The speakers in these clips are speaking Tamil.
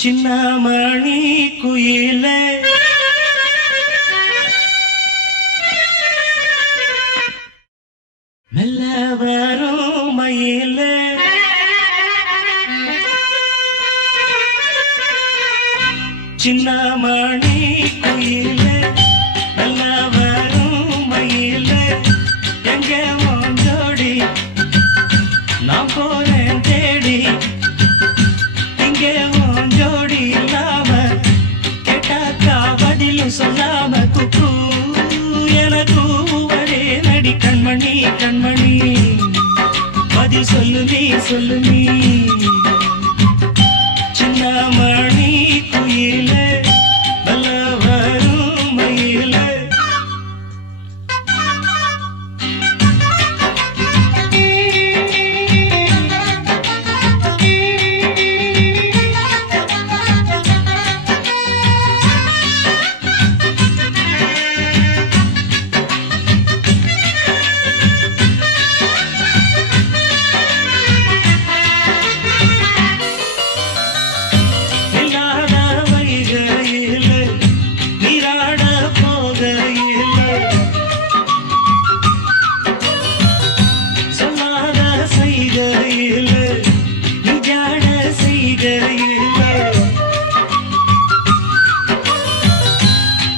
சின்னமணி குயிலே மெல்ல வரும் மயிலே சின்னமணி குயிலே மெல்ல வரும் மயிலே எங்க ஓஞ்சோடி நான் போறேன் தேடி இங்கே ஓஞ்சோடி இல்லாம கேட்டாக்கா பதிலும் சொல்லாம குக்கு எனக்கு ஒரே நடி கண்மணி கண்மணி பதில் சொல்லு நீ சின்னமணி குயிலே நல்ல வரும் மயிலே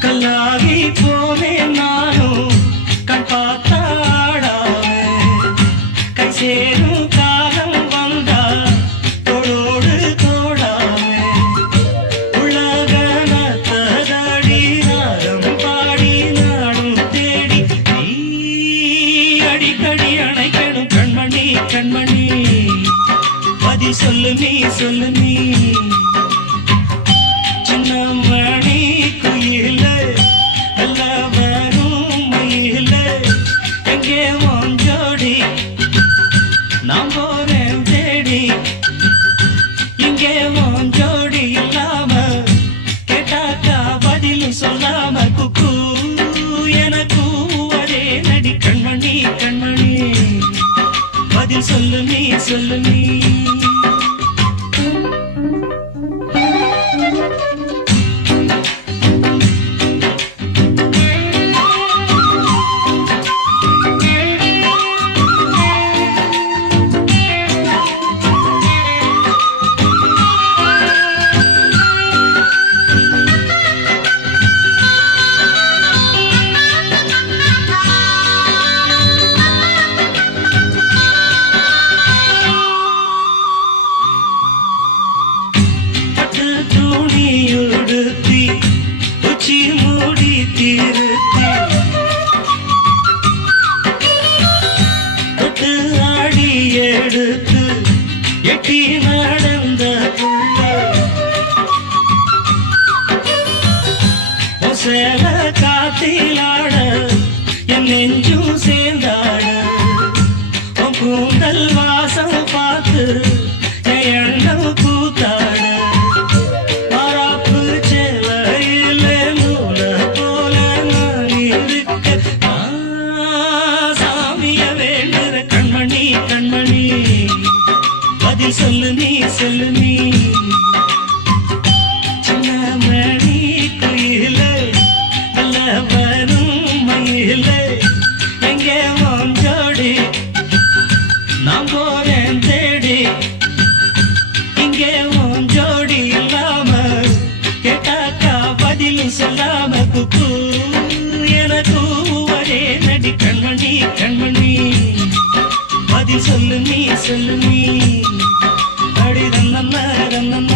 கல்லாகி போவேன் நானும் கண் பார்த்தாடாவே கை சேரும் காலம் வந்தா தோளோடு தோடாவே உலகனத்தடி நாடம் பாடி நாடும் தேடி நீ அடிக்கடி அணைக்கணும் கண்மணி கண்மணி பதில் சொல்லு நீ சின்னமணி குயிலே நல்ல வரும் மயிலே எங்கே ஓஞ்சோடி நான் போறேன் தேடி இங்கே ஓஞ்சோடி இல்லாம கேட்டாக்கா பதிலும் சொல்லாம குக்கு எனக்கு ஒரே நடி கண்மணி கண்மணி பதில் சொல்லு நீ துணியுடுத்தி உச்சி மூடி திருத்தி தொட்டு ஆடி எடுத்து எட்டி நடந்த சேல காத்திலாட என் நெஞ்சும் சேர்ந்தாட உன் கூந்தல் வாசம் பார்த்து என் எண்ணம் கூத்தாட கண்மணி பதில் சொல்லு நீ சின்னமணி குயிலே நல்ல வரும் மயிலே எங்கே ஓஞ்சோடி நான் போறேன் தேடி இங்கே ஓஞ்சோடி இல்லாம கேட்டாக்கா பதிலும் சொல்லாம குக்கு எனக்கு ஒரே நடி கண்மணி கண்மணி பதில் சொல்லு நீ அடி ரன்னம்மா